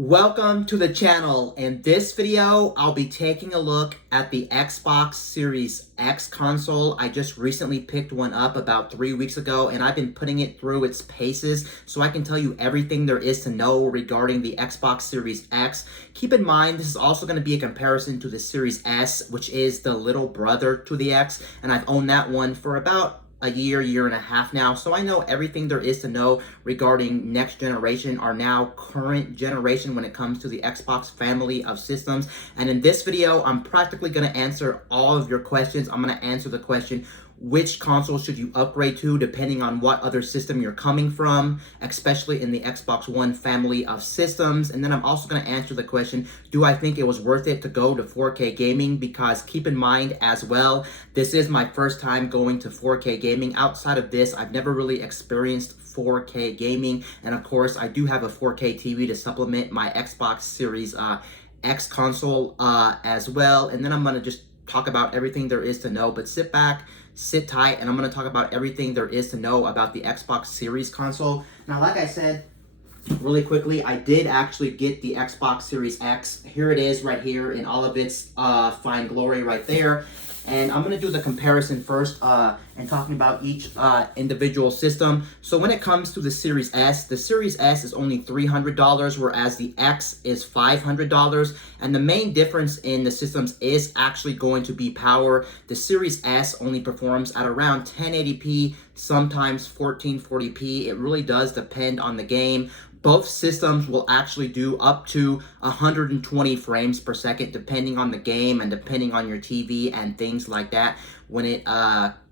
Welcome to the channel. In this video, I'll be taking a look at the Xbox Series X console. I just recently picked one up about 3 weeks ago, and I've been putting it through its paces so I can tell you everything there is to know regarding the Xbox Series X. Keep in mind, this is also going to be a comparison to the Series S, which is the little brother to the X, and I've owned that one for about a year and a half now, so I know everything there is to know regarding next generation or now current generation when it comes to the Xbox family of systems. And in this video, I'm practically going to answer all of your questions. I'm going to answer the question, which console should you upgrade to depending on what other system you're coming from, especially in the Xbox One family of systems. And then I'm also going to answer the question, do I think it was worth it to go to 4K gaming? Because keep in mind as well, this is my first time going to 4K gaming. Outside of this, I've never really experienced 4K gaming. And of course, I do have a 4K TV to supplement my Xbox Series X console as well. And then I'm going to just talk about everything there is to know, but sit back, sit tight, and I'm going to talk about everything there is to know about the Xbox Series console. Now, like I said, really quickly, I did actually get the Xbox Series X. Here it is right here in all of its fine glory right there. And I'm going to do the comparison first and talking about each individual system. So when it comes to the Series S is only $300, whereas the X is $500. And the main difference in the systems is actually going to be power. The Series S only performs at around 1080p, sometimes 1440p. It really does depend on the game. Both systems will actually do up to 120 frames per second depending on the game and depending on your TV and things like that when it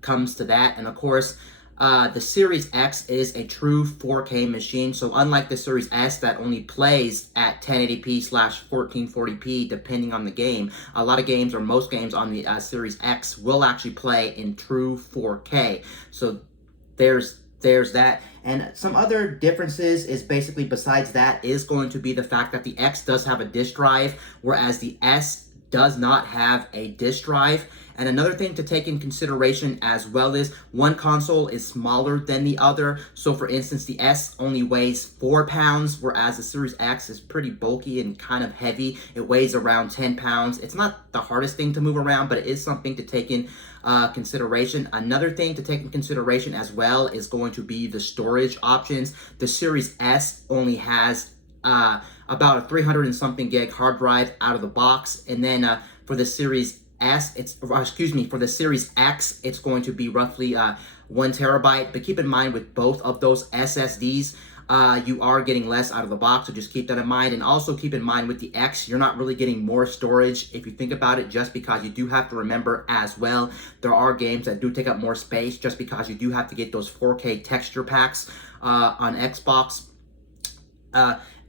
comes to that. And of course, the Series X is a true 4K machine. So unlike the Series S that only plays at 1080p/1440p depending on the game, a lot of games or most games on the Series X will actually play in true 4K. So there's that. And some other differences is basically besides that is going to be the fact that the X does have a disk drive, whereas the S does not have a disk drive. And another thing to take in consideration as well is one console is smaller than the other. So for instance, the S only weighs 4 pounds, whereas the Series X is pretty bulky and kind of heavy. It weighs around 10 pounds. It's not the hardest thing to move around, but it is something to take in consideration. Another thing to take in consideration as well is going to be the storage options. The Series S only has about a 300 and something gig hard drive out of the box, and then for the Series for the Series X, it's going to be roughly 1 terabyte. But keep in mind, with both of those SSDs, you are getting less out of the box, so just keep that in mind. And also keep in mind with the X, you're not really getting more storage if you think about it, just because you do have to remember as well, there are games that do take up more space just because you do have to get those 4K texture packs on Xbox.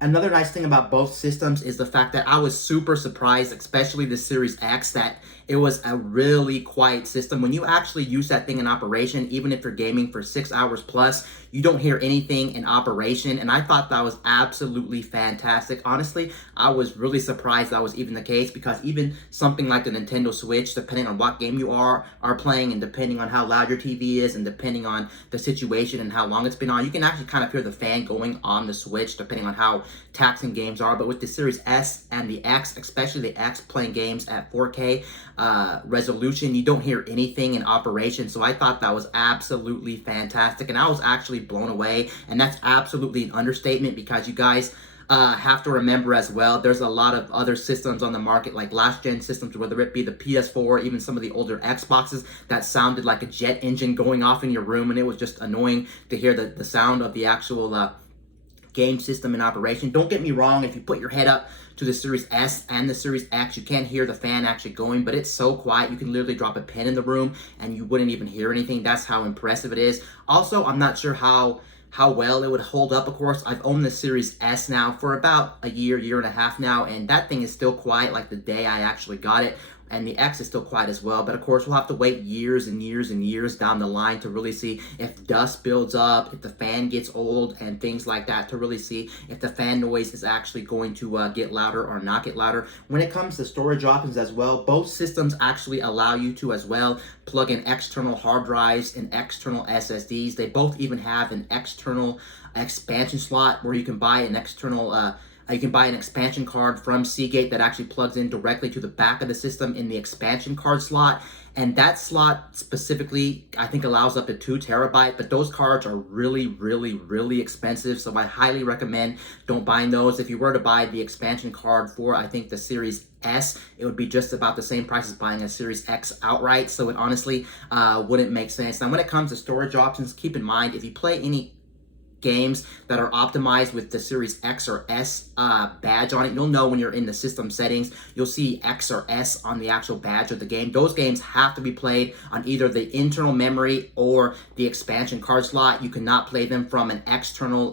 Another nice thing about both systems is the fact that I was super surprised, especially the Series X, that it was a really quiet system. When you actually use that thing in operation, even if you're gaming for 6 hours plus, you don't hear anything in operation. And I thought that was absolutely fantastic. Honestly, I was really surprised that was even the case, because even something like the Nintendo Switch, depending on what game you are playing and depending on how loud your TV is and depending on the situation and how long it's been on, you can actually kind of hear the fan going on the Switch depending on how taxing games are. But with the Series S and the X, especially the X, playing games at 4K resolution, you don't hear anything in operation. So I thought that was absolutely fantastic, and I was actually blown away. And that's absolutely an understatement, because you guys have to remember as well, there's a lot of other systems on the market, like last gen systems, whether it be the PS4, even some of the older Xboxes, that sounded like a jet engine going off in your room, and it was just annoying to hear the sound of the actual game system in operation. Don't get me wrong, if you put your head up to the Series S and the Series X, you can't hear the fan actually going, but it's so quiet, you can literally drop a pin in the room and you wouldn't even hear anything. That's how impressive it is. Also, I'm not sure how well it would hold up. Of course, I've owned the Series S now for about a year and a half now, and that thing is still quiet like the day I actually got it. And the X is still quiet as well. But of course, we'll have to wait years and years down the line to really see if dust builds up, if the fan gets old, and things like that, to really see if the fan noise is actually going to get louder or not get louder. When it comes to storage options as well, both systems actually allow you to as well plug in external hard drives and external SSDs. They both even have an external expansion slot where you can buy an external You can buy an expansion card from Seagate that actually plugs in directly to the back of the system in the expansion card slot. And that slot specifically, I think, allows up to 2 terabyte, but those cards are really, really, really expensive. So I highly recommend don't buying those. If you were to buy the expansion card for, I think, the Series S, it would be just about the same price as buying a Series X outright. So it honestly wouldn't make sense. Now, when it comes to storage options, keep in mind, if you play any games that are optimized with the Series X or S badge on it, you'll know when you're in the system settings, you'll see X or S on the actual badge of the game. Those games have to be played on either the internal memory or the expansion card slot. You cannot play them from an external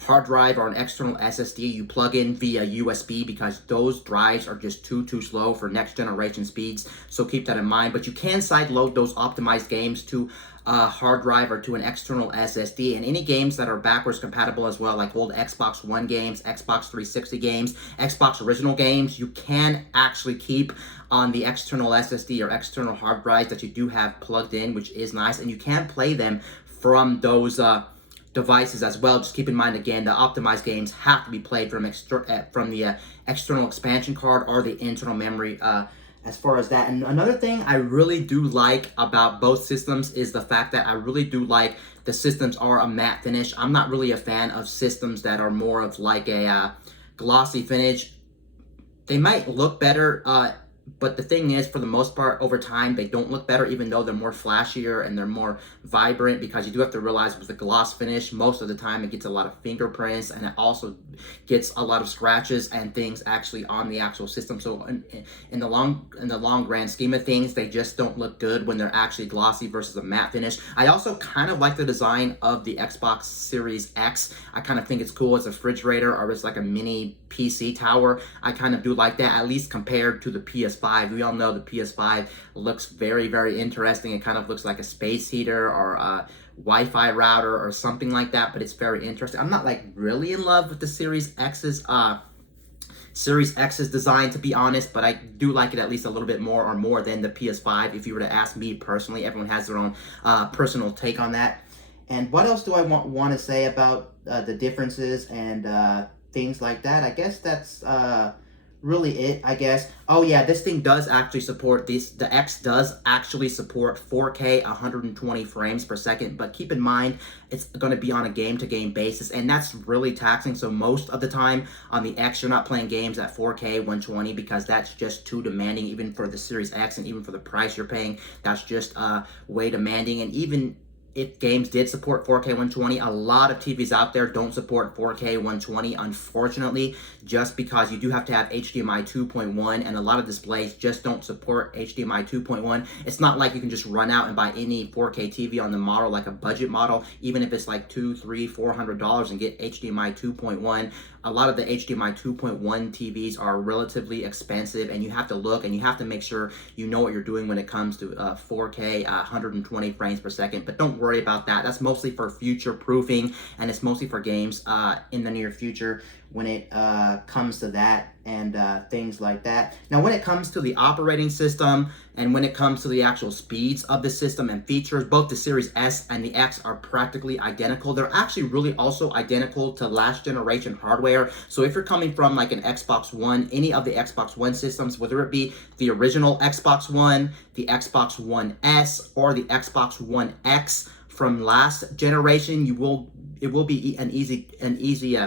hard drive or an external SSD you plug in via USB, because those drives are just too slow for next generation speeds. So keep that in mind. But you can sideload those optimized games to hard drive or to an external SSD, and any games that are backwards compatible as well, like old Xbox One games, Xbox 360 games, Xbox original games, you can actually keep on the external SSD or external hard drives that you do have plugged in, which is nice, and you can play them from those devices as well. Just keep in mind, again, the optimized games have to be played from the external expansion card or the internal memory as far as that. And another thing I really do like about both systems is the fact that I really do like the systems are a matte finish. I'm not really a fan of systems that are more of like a glossy finish. They might look better, but the thing is, for the most part, over time, they don't look better, even though they're more flashier and they're more vibrant, because you do have to realize with the gloss finish, most of the time it gets a lot of fingerprints, and it also gets a lot of scratches and things actually on the actual system. So in the long grand scheme of things, they just don't look good when they're actually glossy versus a matte finish. I also kind of like the design of the Xbox Series X. I kind of think it's cool. It's a refrigerator, or it's like a mini PC tower. I kind of do like that, at least compared to the PS5. We all know the PS5 looks very, very interesting. It kind of looks like a space heater or a Wi-Fi router or something like that, but it's very interesting. I'm not like really in love with the Series X's design, to be honest, but I do like it at least a little bit more than the PS5. If you were to ask me personally, everyone has their own personal take on that. And what else do I want to say about the differences and things like that? I guess that's really it, I guess. Oh yeah, this thing does actually support the X does actually support 4K 120 frames per second, but keep in mind it's going to be on a game-to-game basis, and that's really taxing. So most of the time on the X, you're not playing games at 4K 120, because that's just too demanding, even for the Series X, and even for the price you're paying, that's just way demanding. And even if games did support 4K 120, a lot of TVs out there don't support 4K 120, unfortunately, just because you do have to have HDMI 2.1, and a lot of displays just don't support HDMI 2.1. It's not like you can just run out and buy any 4K TV on the model, like a budget model, even if it's like $200, $300, $400, and get HDMI 2.1. A lot of the HDMI 2.1 TVs are relatively expensive, and you have to look and you have to make sure you know what you're doing when it comes to 4K 120 frames per second. But don't worry about that. That's mostly for future proofing, and it's mostly for games in the near future when it comes to that and things like that. Now, when it comes to the operating system and when it comes to the actual speeds of the system and features, both the Series S and the X are practically identical. They're actually really also identical to last generation hardware. So if you're coming from like an Xbox One, any of the Xbox One systems, whether it be the original Xbox One, the Xbox One S, or the Xbox One X from last generation, it will be an easy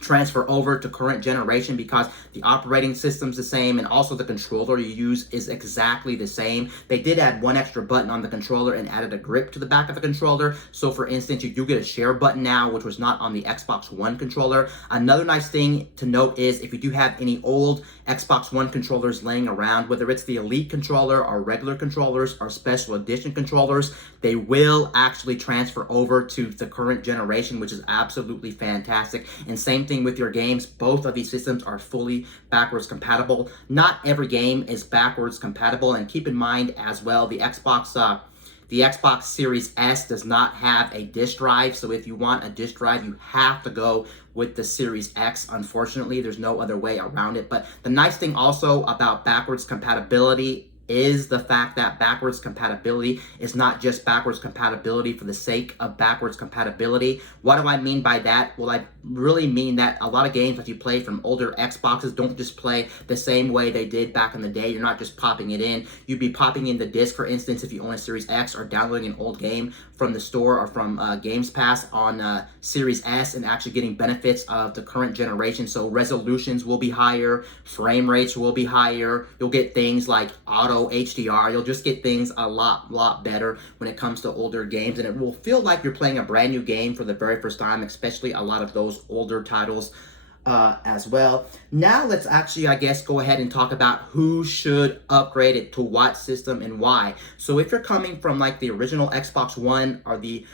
transfer over to current generation, because the operating system's the same, and also the controller you use is exactly the same. They did add one extra button on the controller and added a grip to the back of the controller. So for instance, you do get a share button now, which was not on the Xbox One controller. Another nice thing to note is if you do have any old Xbox One controllers laying around, whether it's the Elite controller or regular controllers or special edition controllers, they will actually transfer over to the current generation, which is absolutely fantastic. And same thing with your games. Both of these systems are fully backwards compatible. Not every game is backwards compatible, and keep in mind as well, the Xbox Series S does not have a disk drive, so if you want a disk drive, you have to go with the Series X. Unfortunately, there's no other way around it. But the nice thing also about backwards compatibility is the fact that backwards compatibility is not just backwards compatibility for the sake of backwards compatibility. What do I mean by that? Well, really mean that a lot of games that you play from older Xboxes don't just play the same way they did back in the day. You're not just popping it in. You'd be popping in the disc, for instance, if you own a Series X, or downloading an old game from the store or from Games Pass on Series S, and actually getting benefits of the current generation. So resolutions will be higher, frame rates will be higher. You'll get things like auto HDR. You'll just get things a lot better when it comes to older games, and it will feel like you're playing a brand new game for the very first time, especially a lot of those older titles as well. Now let's actually, I guess, go ahead and talk about who should upgrade it to what system and why. So if you're coming from like the original Xbox One or the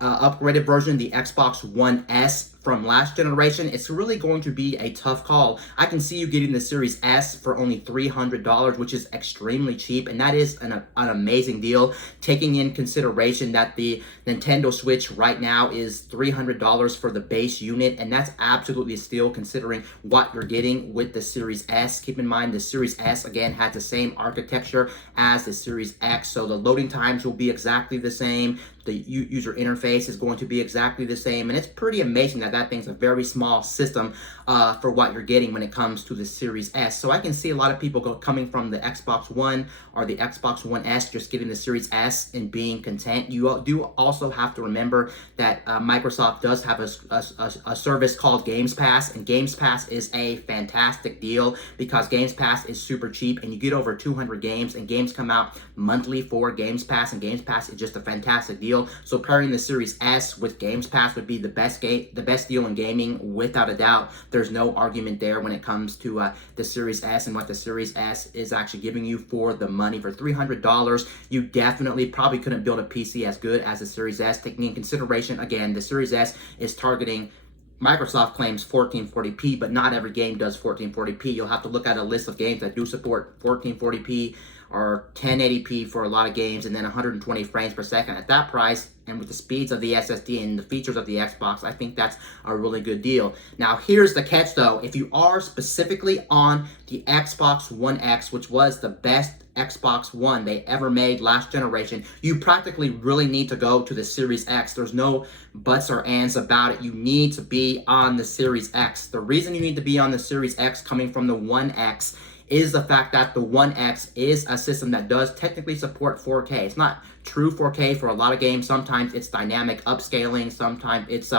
upgraded version, the Xbox One S from last generation, it's really going to be a tough call. I can see you getting the Series S for only $300, which is extremely cheap, and that is an amazing deal, taking in consideration that the Nintendo Switch right now is $300 for the base unit, and that's absolutely a steal considering what you're getting with the Series S. Keep in mind, the Series S, again, had the same architecture as the Series X, so the loading times will be exactly the same. The user interface is going to be exactly the same, and it's pretty amazing that that thing's a very small system for what you're getting when it comes to the Series S. So I can see a lot of people coming from the Xbox One or the Xbox One S, just getting the Series S and being content. You do also have to remember that Microsoft does have a service called Games Pass, and Games Pass is a fantastic deal because Games Pass is super cheap, and you get over 200 games, and games come out monthly for Games Pass, and Games Pass is just a fantastic deal. So pairing the Series S with Games Pass would be the best deal in gaming, without a doubt. There's no argument there when it comes to the Series S and what the Series S is actually giving you for the money. For $300, you definitely probably couldn't build a PC as good as the Series S, taking in consideration, again, the Series S is targeting, Microsoft claims 1440p, but not every game does 1440p. You'll have to look at a list of games that do support 1440p or 1080p for a lot of games, and then 120 frames per second. At that price, and with the speeds of the SSD and the features of the Xbox, I think that's a really good deal. Now, here's the catch though. If you are specifically on the Xbox One X, which was the best Xbox One they ever made last generation, you practically really need to go to the Series X. There's no buts or ands about it. You need to be on the Series X. The reason you need to be on the Series X coming from the One X is the fact that the One X is a system that does technically support 4K. It's not true 4K for a lot of games. Sometimes it's dynamic upscaling, sometimes it's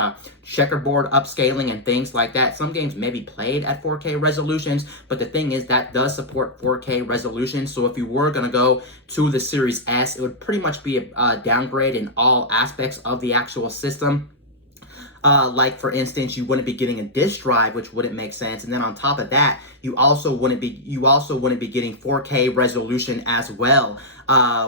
checkerboard upscaling and things like that. Some games may be played at 4K resolutions, but the thing is that does support 4K resolution. So if you were going to go to the Series S, it would pretty much be a downgrade in all aspects of the actual system. Like for instance, you wouldn't be getting a disk drive, which wouldn't make sense, and then on top of that, you also wouldn't be getting 4K resolution as well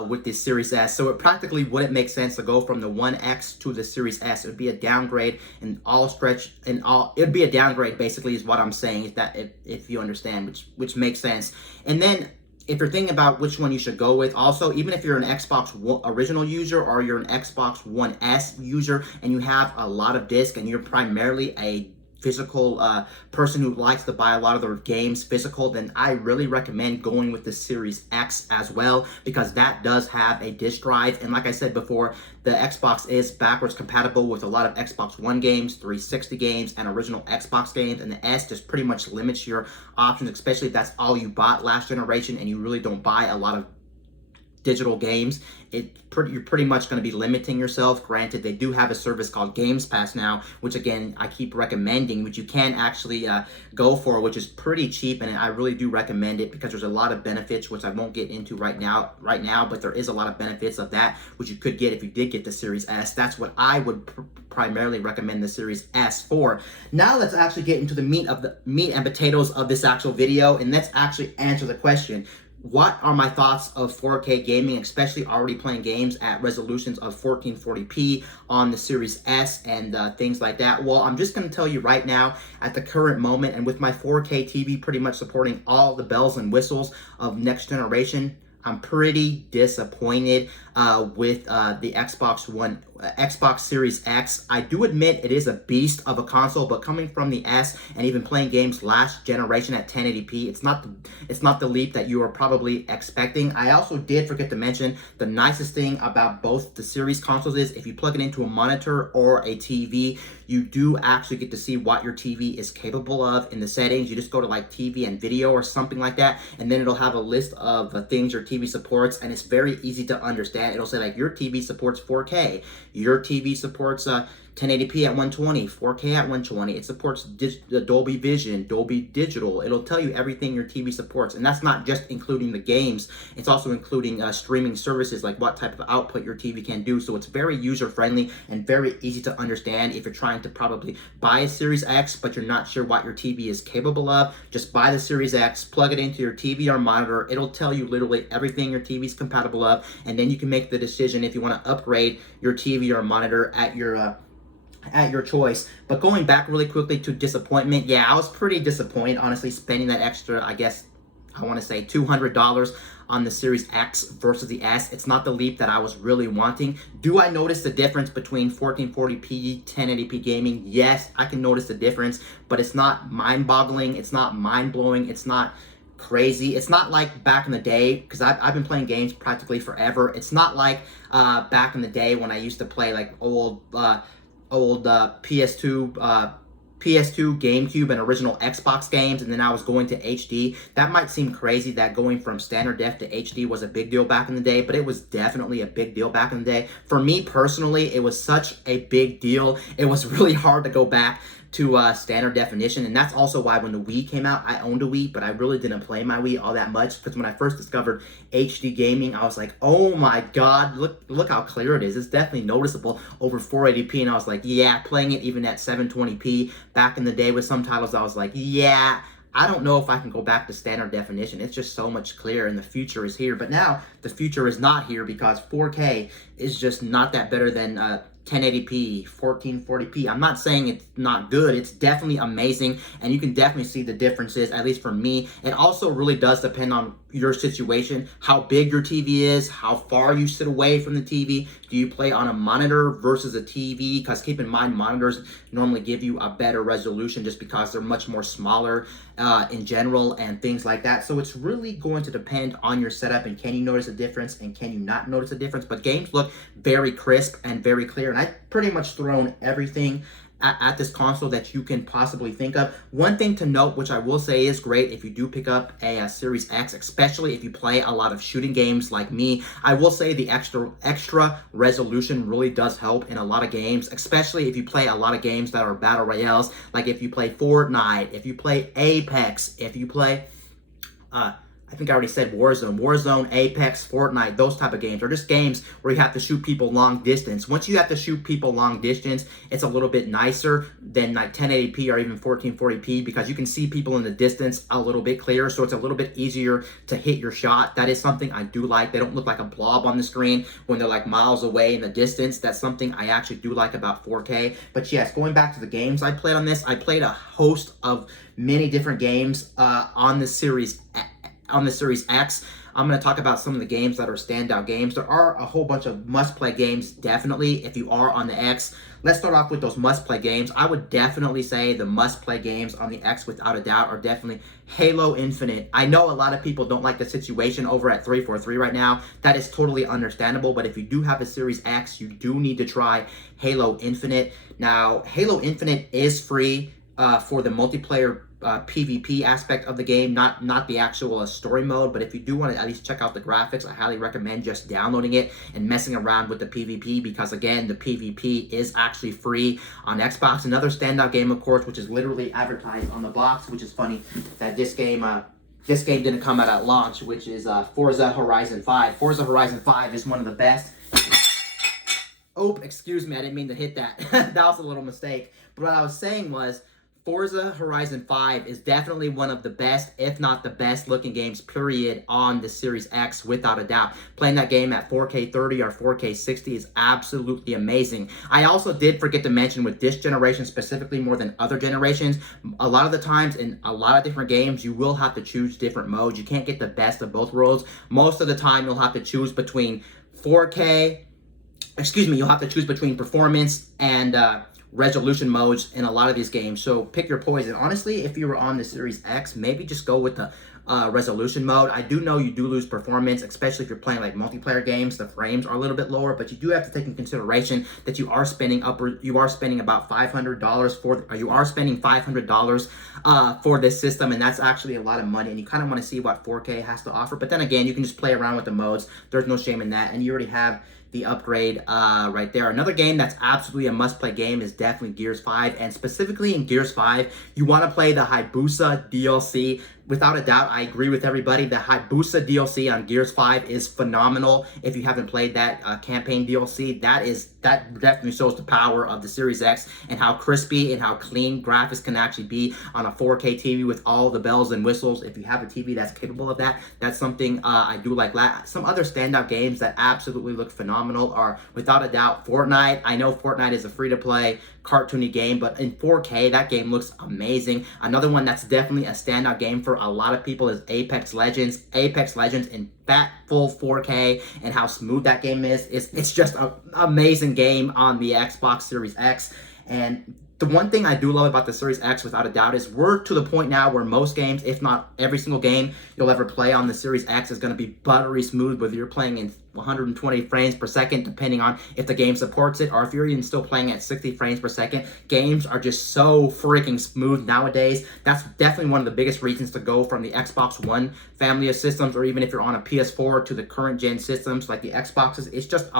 with this Series S. So it practically wouldn't make sense to go from the One X to the Series S. It would be a downgrade in all stretch, it'd be a downgrade basically is what I'm saying, is that if you understand, which makes sense. And then if you're thinking about which one you should go with, also, even if you're an Xbox original user or you're an Xbox One S user and you have a lot of disc and you're primarily a physical person who likes to buy a lot of their games physical, then I really recommend going with the Series X as well, because that does have a disk drive. And like I said before, the Xbox is backwards compatible with a lot of Xbox One games, 360 games, and original Xbox games, and the S just pretty much limits your options, especially if that's all you bought last generation and you really don't buy a lot of digital games. You're pretty much going to be limiting yourself. Granted, they do have a service called Games Pass now, which again I keep recommending, which you can actually go for, which is pretty cheap, and I really do recommend it because there's a lot of benefits which I won't get into right now, but there is a lot of benefits of that which you could get if you did get the Series S. That's what I would primarily recommend the Series S for. Now let's actually get into the meat and potatoes of this actual video, and let's actually answer the question: what are my thoughts of 4K gaming, especially already playing games at resolutions of 1440p on the Series S and things like that? Well, I'm just going to tell you right now, at the current moment, and with my 4K TV pretty much supporting all the bells and whistles of next generation, I'm pretty disappointed with the Xbox Series X. I do admit it is a beast of a console, but coming from the S and even playing games last generation at 1080p, it's not the leap that you were probably expecting. I also did forget to mention the nicest thing about both the Series consoles is if you plug it into a monitor or a TV, you do actually get to see what your TV is capable of in the settings. You just go to like TV and video or something like that, and then it'll have a list of things your TV supports, and it's very easy to understand. It'll say like your TV supports 4K, your TV supports 1080p at 120, 4K at 120. It supports Dolby Vision, Dolby Digital. It'll tell you everything your TV supports. And that's not just including the games. It's also including streaming services, like what type of output your TV can do. So it's very user-friendly and very easy to understand. If you're trying to probably buy a Series X, but you're not sure what your TV is capable of, just buy the Series X, plug it into your TV or monitor. It'll tell you literally everything your TV is compatible of. And then you can make the decision if you want to upgrade your TV or monitor at your choice. But going back really quickly to disappointment, yeah, I was pretty disappointed, honestly, spending that extra, I guess, I want to say $200 on the Series X versus the S. It's not the leap that I was really wanting. Do I notice the difference between 1440p, 1080p gaming? Yes, I can notice the difference, but it's not mind-boggling. It's not mind-blowing. It's not crazy. It's not like back in the day, because I've been playing games practically forever. It's not like back in the day when I used to play like old PS2, GameCube, and original Xbox games, and then I was going to HD. That might seem crazy that going from standard def to HD was a big deal back in the day, but it was definitely a big deal back in the day. For me personally, it was such a big deal. It was really hard to go back to standard definition, and that's also why when the Wii came out, I owned a Wii, but I really didn't play my Wii all that much, because when I first discovered HD gaming, I was like, oh my god, look how clear it is. It's definitely noticeable over 480p, and I was like, yeah, playing it even at 720p back in the day with some titles, I was like, yeah, I don't know if I can go back to standard definition. It's just so much clearer, and the future is here. But now the future is not here, because 4K is just not that better than 1080p, 1440p. I'm not saying it's not good. It's definitely amazing, and you can definitely see the differences, at least for me. It also really does depend on your situation, how big your TV is, how far you sit away from the TV. Do you play on a monitor versus a TV? Because keep in mind, monitors normally give you a better resolution just because they're much more smaller in general and things like that. So it's really going to depend on your setup, and can you notice a difference and can you not notice a difference. But games look very crisp and very clear, and I've pretty much thrown everything at this console that you can possibly think of. One thing to note, which I will say is great if you do pick up a Series X, especially if you play a lot of shooting games like me, I will say the extra resolution really does help in a lot of games, especially if you play a lot of games that are battle royales, like if you play Fortnite, if you play Apex, if you play I think I already said Warzone, Apex, Fortnite, those type of games, or just games where you have to shoot people long distance. Once you have to shoot people long distance, it's a little bit nicer than like 1080p or even 1440p, because you can see people in the distance a little bit clearer, so it's a little bit easier to hit your shot. That is something I do like. They don't look like a blob on the screen when they're like miles away in the distance. That's something I actually do like about 4K. But yes, going back to the games I played on this, I played a host of many different games on the Series X. I'm going to talk about some of the games that are standout games. There are a whole bunch of must-play games, definitely, if you are on the X. Let's start off with those must-play games. I would definitely say the must-play games on the X, without a doubt, are definitely Halo Infinite. I know a lot of people don't like the situation over at 343 right now. That is totally understandable, but if you do have a Series X, you do need to try Halo Infinite. Now, Halo Infinite is free for the multiplayer PvP aspect of the game, not the actual story mode. But if you do want to at least check out the graphics, I highly recommend just downloading it and messing around with the PvP, because again, the PvP is actually free on Xbox. Another standout game, of course, which is literally advertised on the box, which is funny that this game didn't come out at launch, which is Forza Horizon 5. Forza Horizon 5 is one of the best. Oh, excuse me, I didn't mean to hit that. That was a little mistake. But what I was saying was, Forza Horizon 5 is definitely one of the best, if not the best looking games, period, on the Series X, without a doubt. Playing that game at 4K 30 or 4K 60 is absolutely amazing. I also did forget to mention, with this generation specifically more than other generations, a lot of the times in a lot of different games, you will have to choose different modes. You can't get the best of both worlds. Most of the time, you'll have to choose between you'll have to choose between performance and resolution modes in a lot of these games. So pick your poison. Honestly, if you were on the Series X, maybe just go with the resolution mode. I do know you do lose performance, especially if you're playing like multiplayer games. The frames are a little bit lower, but you do have to take in consideration that you are spending about $500 for this system, and that's actually a lot of money, and you kind of want to see what 4K has to offer. But then again, you can just play around with the modes. There's no shame in that, and you already have the upgrade right there. Another game that's absolutely a must-play game is definitely Gears 5, and specifically in Gears 5, you want to play the Hayabusa DLC. Without a doubt, I agree with everybody. The Hayabusa DLC on Gears 5 is phenomenal. If you haven't played that campaign DLC, that definitely shows the power of the Series X and how crispy and how clean graphics can actually be on a 4K TV with all the bells and whistles. If you have a TV that's capable of that, that's something I do like that. Some other standout games that absolutely look phenomenal are, without a doubt, Fortnite. I know Fortnite is a free-to-play cartoony game, but in 4K, that game looks amazing. Another one that's definitely a standout game for a lot of people is Apex Legends. Apex Legends in that full 4K and how smooth that game is. It's just an amazing game on the Xbox Series X. And the one thing I do love about the Series X, without a doubt, is we're to the point now where most games, if not every single game you'll ever play on the Series X, is going to be buttery smooth, whether you're playing in 120 frames per second, depending on if the game supports it, or if you're even still playing at 60 frames per second. Games are just so freaking smooth nowadays. That's definitely one of the biggest reasons to go from the Xbox One family of systems, or even if you're on a PS4 to the current gen systems like the Xboxes. It's just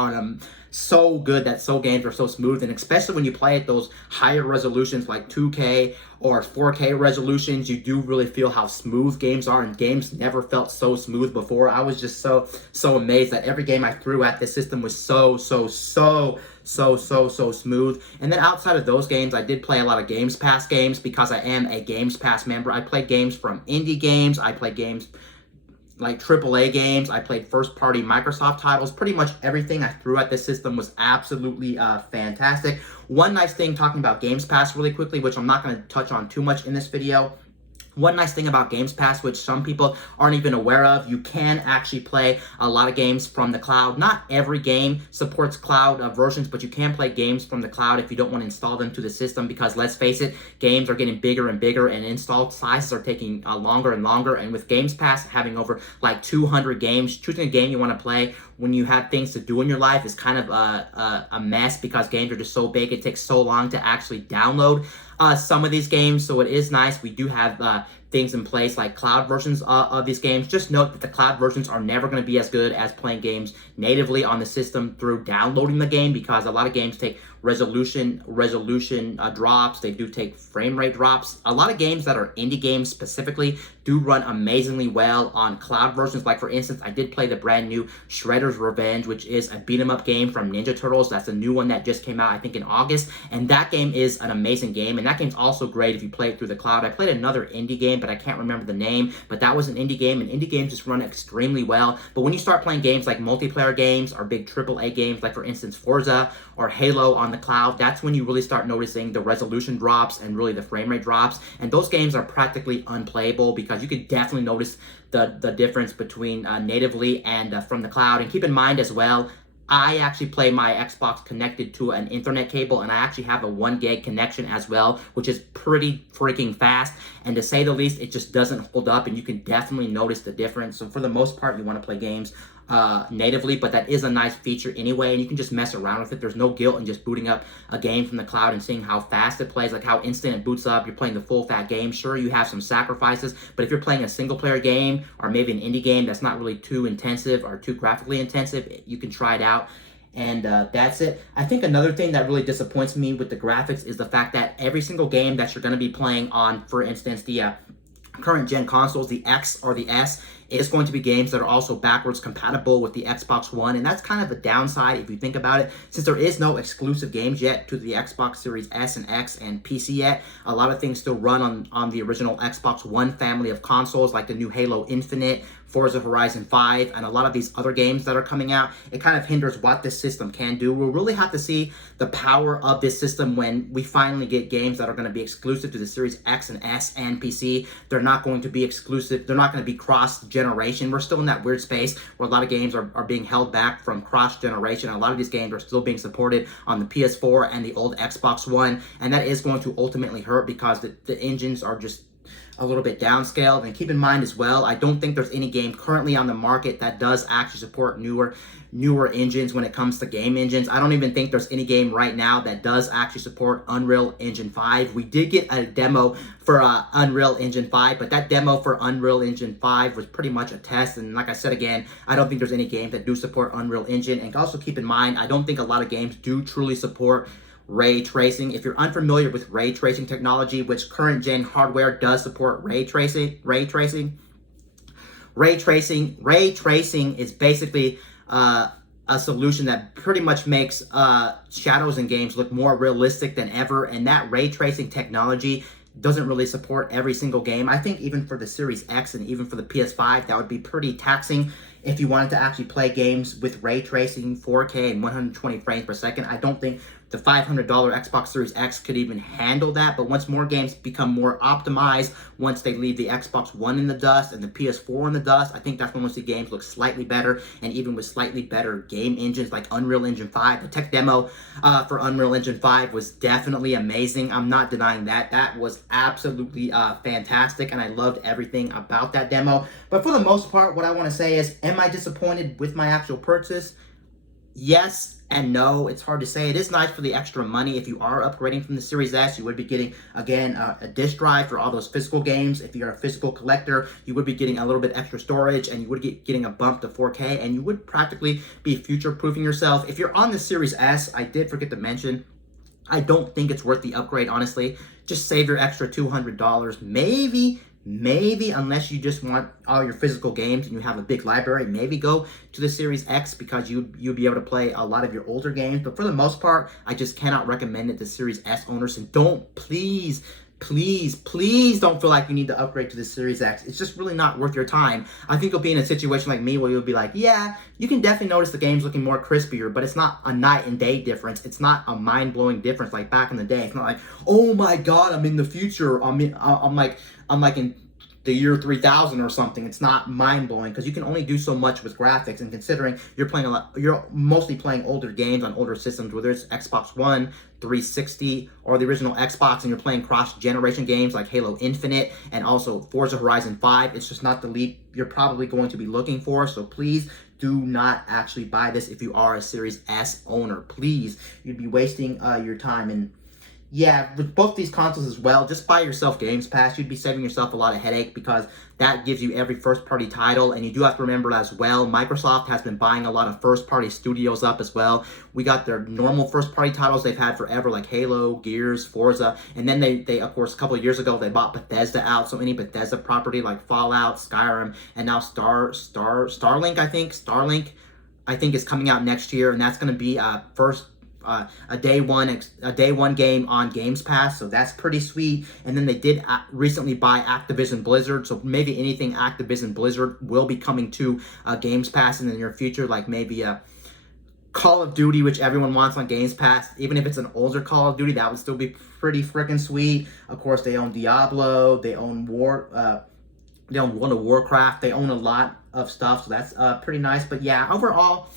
so good that games are so smooth, and especially when you play at those higher resolutions like 2K or 4K resolutions, you do really feel how smooth games are, and games never felt so smooth before. I was just so amazed that every game I threw at this system was so smooth. And then outside of those games, I did play a lot of Games Pass games because I am a Games Pass member. I played games from indie games, I played games like AAA games, I played first-party Microsoft titles. Pretty much everything I threw at this system was absolutely fantastic. One nice thing, talking about Games Pass really quickly, which I'm not going to touch on too much in this video. One nice thing about Games Pass, which some people aren't even aware of, you can actually play a lot of games from the cloud. Not every game supports cloud versions, but you can play games from the cloud if you don't want to install them to the system, because let's face it, games are getting bigger and bigger and install sizes are taking longer and longer. And with Games Pass having over like 200 games, choosing a game you want to play when you have things to do in your life is kind of a mess, because games are just so big. It takes so long to actually download some of these games, so it is nice. We do have things in place like cloud versions of these games. Just note that the cloud versions are never going to be as good as playing games natively on the system through downloading the game, because a lot of games take resolution drops. They do take frame rate drops. A lot of games that are indie games specifically do run amazingly well on cloud versions. Like, for instance, I did play the brand new Shredder's Revenge, which is a beat 'em up game from Ninja Turtles. That's a new one that just came out, I think, in August, and that game is an amazing game, and that game's also great if you play it through the cloud. I played another indie game, but I can't remember the name, but that was an indie game, and indie games just run extremely well. But when you start playing games like multiplayer games or big AAA games, like for instance Forza or Halo on the cloud, that's when you really start noticing the resolution drops and really the frame rate drops, and those games are practically unplayable, because you could definitely notice the difference between natively and from the cloud. And keep in mind as well, I actually play my Xbox connected to an Ethernet cable, and I actually have a 1 gig connection as well, which is pretty freaking fast, and to say the least, it just doesn't hold up, and you can definitely notice the difference. So for the most part, you want to play games natively, but that is a nice feature anyway, and you can just mess around with it. There's no guilt in just booting up a game from the cloud and seeing how fast it plays, like how instant it boots up. You're playing the full fat game. Sure, you have some sacrifices, but if you're playing a single player game or maybe an indie game that's not really too intensive or too graphically intensive, you can try it out. And that's it. I think another thing that really disappoints me with the graphics is the fact that every single game that you're going to be playing on, for instance, the current gen consoles, the X or the S, is going to be games that are also backwards compatible with the Xbox One, and that's kind of a downside if you think about it. Since there is no exclusive games yet to the Xbox Series S and X and PC yet, a lot of things still run on the original Xbox One family of consoles, like the new Halo Infinite, Forza Horizon 5, and a lot of these other games that are coming out. It kind of hinders what this system can do. We'll really have to see the power of this system when we finally get games that are going to be exclusive to the Series X and S and PC. They're not going to be exclusive. They're not going to be cross-generation. We're still in that weird space where a lot of games are being held back from cross-generation. A lot of these games are still being supported on the PS4 and the old Xbox One, and that is going to ultimately hurt, because the engines are just downscaled. And keep in mind as well, I don't think there's any game currently on the market that does actually support newer engines when it comes to game engines. I don't even think there's any game right now that does actually support Unreal Engine 5. We did get a demo for Unreal Engine 5, but that demo for Unreal Engine 5 was pretty much a test. And like I said again, I don't think there's any games that do support Unreal Engine. And also keep in mind, I don't think a lot of games do truly support ray tracing. If you're unfamiliar with ray tracing technology, which current gen hardware does support ray tracing is basically a solution that pretty much makes shadows in games look more realistic than ever, and that ray tracing technology doesn't really support every single game. I think even for the Series X and even for the PS5, that would be pretty taxing if you wanted to actually play games with ray tracing 4K and 120 frames per second. I don't think the $500 Xbox Series X could even handle that, but once more games become more optimized, once they leave the Xbox One in the dust and the PS4 in the dust, I think that's when we'll see games look slightly better, and even with slightly better game engines like Unreal Engine 5. The tech demo for Unreal Engine 5 was definitely amazing. I'm not denying that. That was absolutely fantastic, and I loved everything about that demo. But for the most part, what I want to say is, am I disappointed with my actual purchase? Yes and no. It's hard to say. It is nice for the extra money. If you are upgrading from the Series S, you would be getting, again, a disk drive for all those physical games. If you're a physical collector, you would be getting a little bit extra storage, and you would getting a bump to 4K, and you would practically be future-proofing yourself. If you're on the Series S, I did forget to mention, I don't think it's worth the upgrade, honestly. Just save your extra $200. Maybe, unless you just want all your physical games and you have a big library, maybe go to the Series X because you'll be able to play a lot of your older games. But for the most part, I just cannot recommend it to Series S owners. And please don't feel like you need to upgrade to the Series X. It's just really not worth your time. I think you'll be in a situation like me where you'll be like, yeah, you can definitely notice the game's looking more crispier, but it's not a night and day difference. It's not a mind-blowing difference like back in the day. It's not like, oh my God, I'm in the future. I'm like in the year 3000 or something. It's not mind-blowing because you can only do so much with graphics, and considering you're mostly playing older games on older systems, whether it's Xbox One, 360, or the original Xbox, and you're playing cross-generation games like Halo Infinite and also Forza Horizon 5, it's just not the leap you're probably going to be looking for. So please do not actually buy this if you are a Series S owner. Please, you'd be wasting your time. And yeah, with both these consoles as well, just buy yourself Games Pass. You'd be saving yourself a lot of headache because that gives you every first-party title. And you do have to remember as well, Microsoft has been buying a lot of first-party studios up as well. We got their normal first-party titles they've had forever, like Halo, Gears, Forza. And then they of course, a couple of years ago, they bought Bethesda out. So any Bethesda property like Fallout, Skyrim, and now Starlink, I think is coming out next year. And that's going to be a day one game on Games Pass, so that's pretty sweet. And then they did recently buy Activision Blizzard, so maybe anything Activision Blizzard will be coming to Games Pass in the near future, like maybe a Call of Duty, which everyone wants on Games Pass. Even if it's an older Call of Duty, that would still be pretty freaking sweet. Of course, they own Diablo, they own World of Warcraft, they own a lot of stuff, so that's pretty nice. But yeah, overall,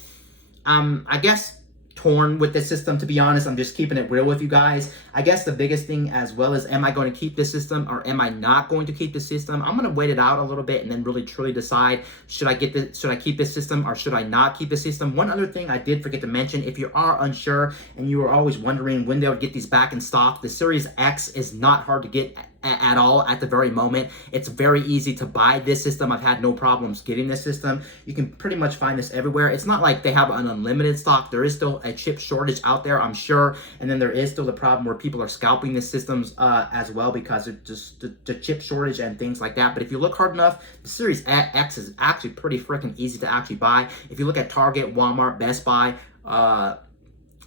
I guess torn with this system, to be honest. I'm just keeping it real with you guys. I guess the biggest thing as well is, am I going to keep this system or am I not going to keep the system? I'm going to wait it out a little bit and then really truly decide, should I keep this system or should I not keep the system? One other thing I did forget to mention, if you are unsure and you are always wondering when they would get these back in stock, the Series X is not hard to get at all at the very moment. It's very easy to buy this system. I've had no problems getting this system. You can pretty much find this everywhere. It's not like they have an unlimited stock. There is still a chip shortage out there, I'm sure. And then there is still the problem where people are scalping the systems as well because of just the chip shortage and things like that. But if you look hard enough, the Series X is actually pretty freaking easy to actually buy. If you look at Target, Walmart, Best Buy,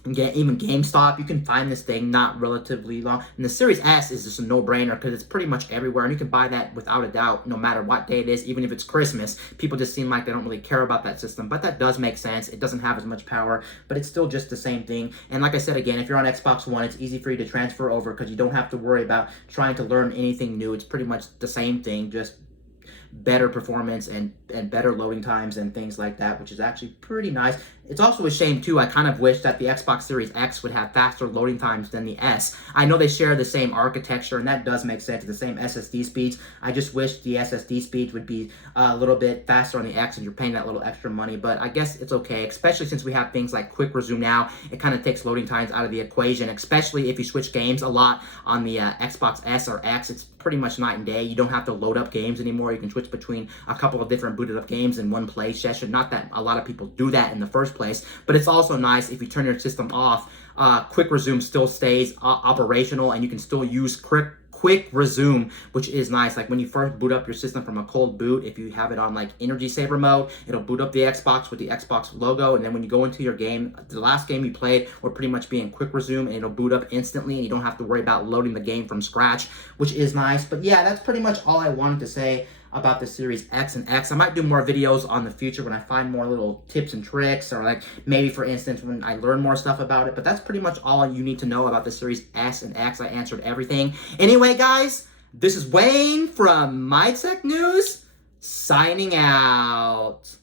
even GameStop, you can find this thing not relatively long. And the Series S is just a no-brainer because it's pretty much everywhere, and you can buy that without a doubt, no matter what day it is, even if it's Christmas. People just seem like they don't really care about that system, but that does make sense. It doesn't have as much power, but it's still just the same thing. And like I said, again, if you're on Xbox One, it's easy for you to transfer over because you don't have to worry about trying to learn anything new. It's pretty much the same thing, just better performance and and better loading times and things like that, which is actually pretty nice. It's also a shame too, I kind of wish that the Xbox Series X would have faster loading times than the S. I know they share the same architecture, and that does make sense, the same SSD speeds. I just wish the SSD speeds would be a little bit faster on the X if you're paying that little extra money, but I guess it's okay, especially since we have things like Quick Resume now. It kind of takes loading times out of the equation, especially if you switch games a lot on the Xbox S or X. It's pretty much night and day. You don't have to load up games anymore. You can switch between a couple of different booted up games in one play session. Not that a lot of people do that in the first place, but it's also nice if you turn your system off. Quick Resume still stays operational, and you can still use Quick Resume, which is nice. Like when you first boot up your system from a cold boot, if you have it on like energy saver mode, it'll boot up the Xbox with the Xbox logo, and then when you go into your game, the last game you played will pretty much be in Quick Resume, and it'll boot up instantly, and you don't have to worry about loading the game from scratch, which is nice. But yeah, that's pretty much all I wanted to say about the Series X and X. I might do more videos on the future when I find more little tips and tricks, or like maybe for instance when I learn more stuff about it, but that's pretty much all you need to know about the Series S and X. I answered everything. Anyway, guys, this is Wayne from My Tech News, signing out.